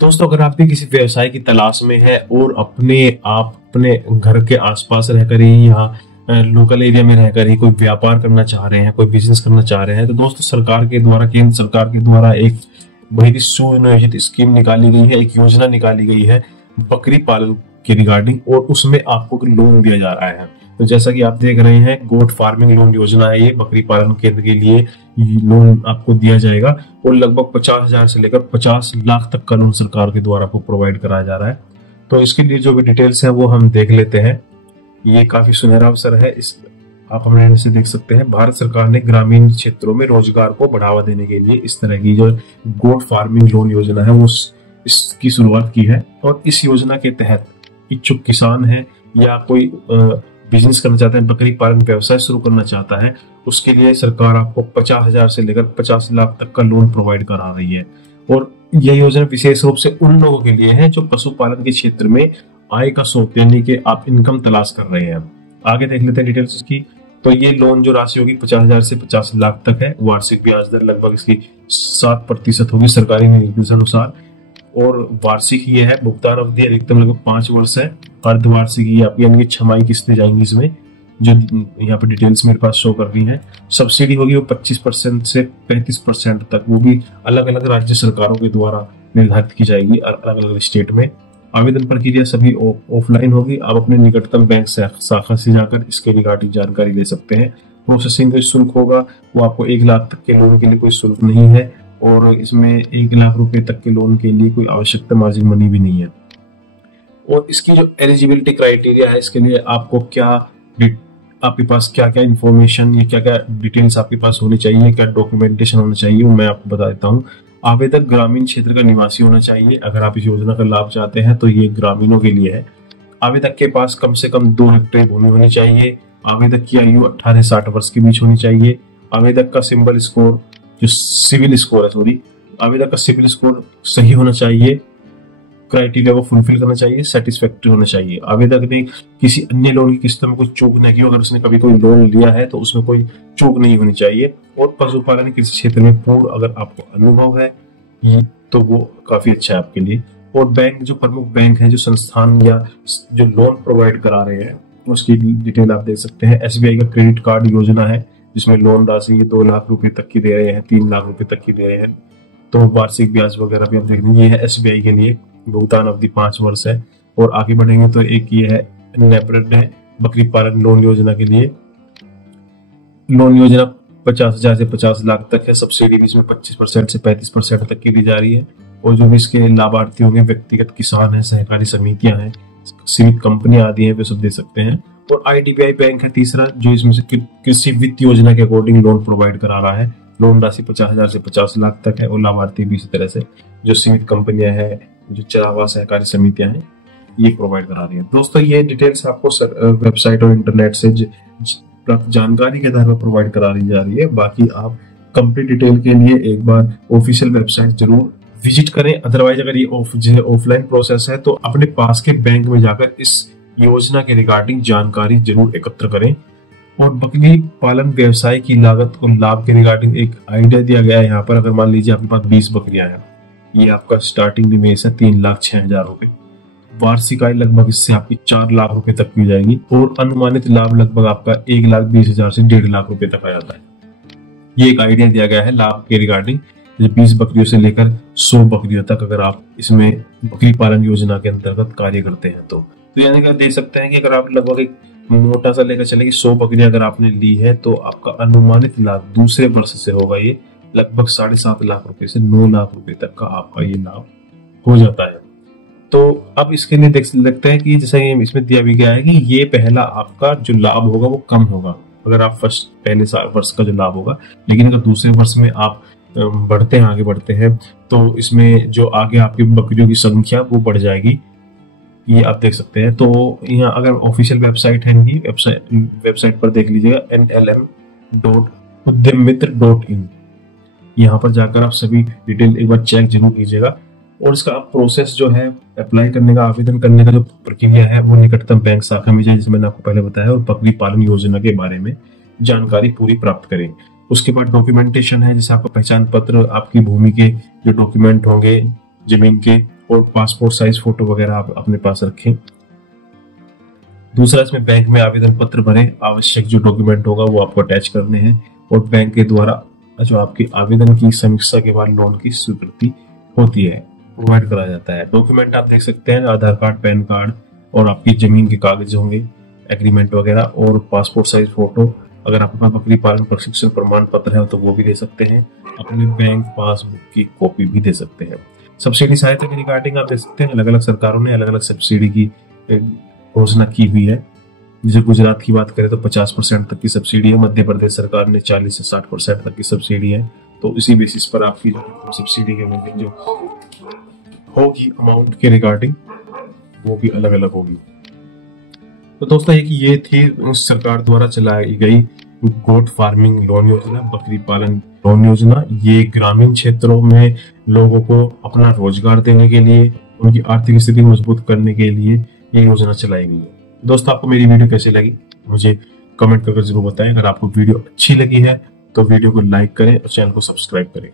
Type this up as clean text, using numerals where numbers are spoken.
दोस्तों, अगर आप भी किसी व्यवसाय की तलाश में है और अपने घर के आसपास रहकर ही यहाँ लोकल एरिया में रहकर ही कोई व्यापार करना चाह रहे हैं, कोई बिजनेस करना चाह रहे हैं, तो दोस्तों सरकार के द्वारा, केंद्र सरकार के द्वारा एक बड़ी ही सुनियोजित स्कीम निकाली गई है, एक योजना निकाली गई है बकरी पालन के रिगार्डिंग, और उसमें आपको लोन दिया जा रहा है। तो जैसा कि आप देख रहे हैं, गोट फार्मिंग लोन योजना है ये, बकरी पालन केंद्र के लिए लोन आपको दिया जाएगा और लगभग 50,000 से लेकर 50 लाख तक का लोन सरकार के द्वारा आपको प्रोवाइड कराया जा रहा है। तो इसके लिए जो भी डिटेल्स है वो हम देख लेते हैं। ये काफी सुनहरा अवसर है, इस आप हमारे से देख सकते हैं। भारत सरकार ने ग्रामीण क्षेत्रों में रोजगार को बढ़ावा देने के लिए इस तरह की जो गोट फार्मिंग लोन योजना है वो इसकी शुरुआत की है। और इस योजना के तहत इच्छुक किसान है या कोई बिजनेस करना चाहते हैं, बकरी पालन व्यवसाय शुरू करना चाहता है, उसके लिए सरकार आपको 50,000 से लेकर 50 लाख तक का लोन प्रोवाइड करा रही है। और यह योजना विशेष रूप से उन लोगों के लिए है जो पशुपालन के क्षेत्र में आय का स्रोत यानी कि आप इनकम तलाश कर रहे हैं। आगे देख लेते हैं डिटेल्स इसकी। तो ये लोन जो राशि होगी 50,000 से 50 लाख तक है। वार्षिक ब्याज दर लगभग इसकी 7% होगी सरकारी निर्देशानुसार, और वार्षिक ये है। भुगतान अवधि अधिकतम लगभग 5 वर्ष है। अर्धवार्षिक ये आपकी यानी कि 6 माही किस्तें जाएंगी इसमें, जो यहाँ पे डिटेल्स मेरे पास शो कर रही हैं। सब्सिडी होगी वो 25% से 35% तक, वो भी अलग अलग राज्य सरकारों के द्वारा निर्धारित की जाएगी अलग अलग स्टेट में। आवेदन प्रक्रिया सभी ऑफलाइन होगी। आप अपने निकटतम बैंक शाखा से जाकर इसके रिगार्डिंग जानकारी ले सकते हैं। प्रोसेसिंग का शुल्क होगा वो आपको 1 लाख तक के लोन के लिए कोई शुल्क नहीं है, और इसमें 1 लाख रुपए तक के लोन के लिए कोई आवश्यकता मार्जिन मनी भी नहीं है। और इसकी जो एलिजिबिलिटी क्राइटेरिया है, इसके लिए आपको आपके पास क्या क्या इन्फॉर्मेशन या क्या क्या डिटेल्स आपके पास होनी चाहिए, क्या डॉक्यूमेंटेशन होना चाहिए, वो मैं आपको बता देता हूँ। आवेदक ग्रामीण क्षेत्र का निवासी होना चाहिए। अगर आप इस योजना का लाभ चाहते हैं तो ये ग्रामीणों के लिए है। आवेदक के पास कम से कम 2 हेक्टेयर भूमि होनी चाहिए। आवेदक की आयु 18 से 60 वर्ष के बीच होनी चाहिए। आवेदक का सिविल स्कोर आवेदक का सिविल स्कोर सही होना चाहिए। क्राइटेरिया को फुलफिल करना चाहिए, सेटिस्फैक्टरी होना चाहिए। आवेदक ने किसी अन्य लोन की किस्तों में कोई चूक नहीं की, अगर उसने कभी कोई लोन लिया है तो उसमें कोई चूक नहीं होनी चाहिए। और पशुपालन कृषि क्षेत्र में पूर्ण अगर आपको अनुभव है तो वो काफी अच्छा है आपके लिए। और बैंक, जो प्रमुख बैंक है, जो संस्थान या जो लोन प्रोवाइड करा रहे हैं, उसकी डिटेल आप देख सकते हैं। SBI का क्रेडिट कार्ड योजना है जिसमें लोन राशि 2 लाख रुपए तक की दे रहे हैं, 3 लाख रुपए तक की दे रहे हैं। तो वार्षिक ब्याज वगैरह भी आप देख लेंगे। ये है SBI के लिए। भुगतान अवधि 5 वर्ष है। और आगे बढ़ेंगे तो एक ये है नेपरेड है बकरी पालन लोन योजना के लिए। लोन योजना 50,000 से 50 लाख तक है। सब्सिडी भी इसमें 25% से 35% तक की दी जा रही है। और जो भी इसके लाभार्थी होंगे, व्यक्तिगत किसान है, सहकारी समितियां हैं, सीमित कंपनियां आदि हैं, वे सब दे सकते हैं। और IDBI बैंक है तीसरा, जो इसमें से कृषि वित्त योजना के अकॉर्डिंग लोन प्रोवाइड करा रहा है। लोन राशि 50,000 से 50 लाख तक है। और लाभार्थी भी इसी तरह से जो सीमित कंपनियां हैं, जो चरावा सहकारी समितियां हैं, ये प्रोवाइड करा रही है। दोस्तों, ये डिटेल्स आपको वेबसाइट और इंटरनेट से प्राप्त जानकारी के आधार पर प्रोवाइड करा दी जा रही है। बाकी आप कंप्लीट डिटेल के लिए एक बार ऑफिशियल वेबसाइट जरूर विजिट करें। अदरवाइज अगर ये ऑफलाइन प्रोसेस है तो अपने पास के बैंक में जाकर इस योजना के रिगार्डिंग जानकारी जरूर एकत्र करें। और बकरी पालन व्यवसाय की लागत और लाभ के रिगार्डिंग एक आइडिया दिया गया है यहाँ पर। अगर मान लीजिए आपके पास 20 बकरियां हैं, ये आपका स्टार्टिंग निवेश है 3,06,000 रुपए। वार्षिक आय लगभग इससे आपकी 4 लाख रुपए तक की जाएगी। और अनुमानित लाभ लगभग आपका 1,20,000 से 1.5 लाख रुपए तक आ जाता है। ये एक आइडिया दिया गया है लाभ के रिगार्डिंग। 20 बकरियों से लेकर 100 बकरियों तक अगर आप इसमें बकरी पालन योजना के अंतर्गत कार्य करते हैं तो यानी कि देख सकते हैं कि अगर आप लगभग एक मोटा सा लेकर चले कि 100 बकरियां अगर आपने ली है तो आपका अनुमानित लाभ दूसरे वर्ष से होगा ये लगभग 7.5 लाख रुपए से 9 लाख रुपए तक का आपका ये लाभ हो जाता है। तो अब इसके लिए देख सकते हैं कि जैसे इसमें दिया भी गया है कि ये पहला आपका जो लाभ होगा वो कम होगा अगर आप पहले वर्ष का जो लाभ होगा। लेकिन अगर दूसरे वर्ष में आप आगे बढ़ते हैं तो इसमें जो आगे आपकी बकरियों की संख्या वो बढ़ जाएगी। ये आप देख सकते हैं। तो यहाँ अगर ऑफिशियल वेबसाइट है इनकी, वेबसाइट पर देख लीजिएगा nlm.udyammitr.in। यहाँ पर जाकर आप सभी डिटेल एक बार चेक जरूर कीजिएगा। और इसका प्रोसेस जो है अप्लाई करने का, आवेदन करने का जो प्रक्रिया है वो निकटतम बैंक शाखा में जाए, जैसे मैंने आपको पहले बताया, और बकरी पालन योजना के बारे में जानकारी पूरी प्राप्त करें। उसके बाद डॉक्यूमेंटेशन है, जैसे आपका पहचान पत्र, आपकी भूमि के जो डॉक्यूमेंट होंगे जमीन के, और पासपोर्ट साइज फोटो वगैरह आप अपने पास रखें। दूसरा, इसमें बैंक में आवेदन पत्र भरें, आवश्यक जो डॉक्यूमेंट होगा वो आपको अटैच करने हैं और बैंक के द्वारा जो आपके आवेदन की समीक्षा के बाद लोन की स्वीकृति होती है प्रोवाइड कराया जाता है। डॉक्यूमेंट आप देख सकते हैं, आधार कार्ड, पैन कार्ड और आपकी जमीन के कागज होंगे, एग्रीमेंट वगैरह, और पासपोर्ट साइज फोटो। अगर आपके पास बकरी पालन प्रशिक्षण प्रमाण पत्र है तो वो भी दे सकते हैं, अपने बैंक पासबुक की कॉपी भी दे सकते हैं। सब्सिडी सहायता के रिगार्डिंग आप देख सकते हैं, अलग अलग सरकारों ने अलग अलग सब्सिडी की घोषणा की हुई है। जैसे गुजरात की बात करें तो 50% तक की सब्सिडी है, मध्य प्रदेश सरकार ने 40 से 60% तक की सब्सिडी है। तो इसी बेसिस पर आपकी जो सब्सिडी के जो होगी अमाउंट के रिगार्डिंग वो भी अलग अलग होगी। तो दोस्तों ये थी सरकार द्वारा चलाई गई गोट फार्मिंग लोन योजना, बकरी पालन लोन योजना। ये ग्रामीण क्षेत्रों में लोगों को अपना रोजगार देने के लिए, उनकी आर्थिक स्थिति मजबूत करने के लिए ये योजना चलाई गई है। दोस्तों आपको मेरी वीडियो कैसी लगी मुझे कमेंट करके जरूर बताएं। अगर आपको वीडियो अच्छी लगी है तो वीडियो को लाइक करें और चैनल को सब्सक्राइब करें।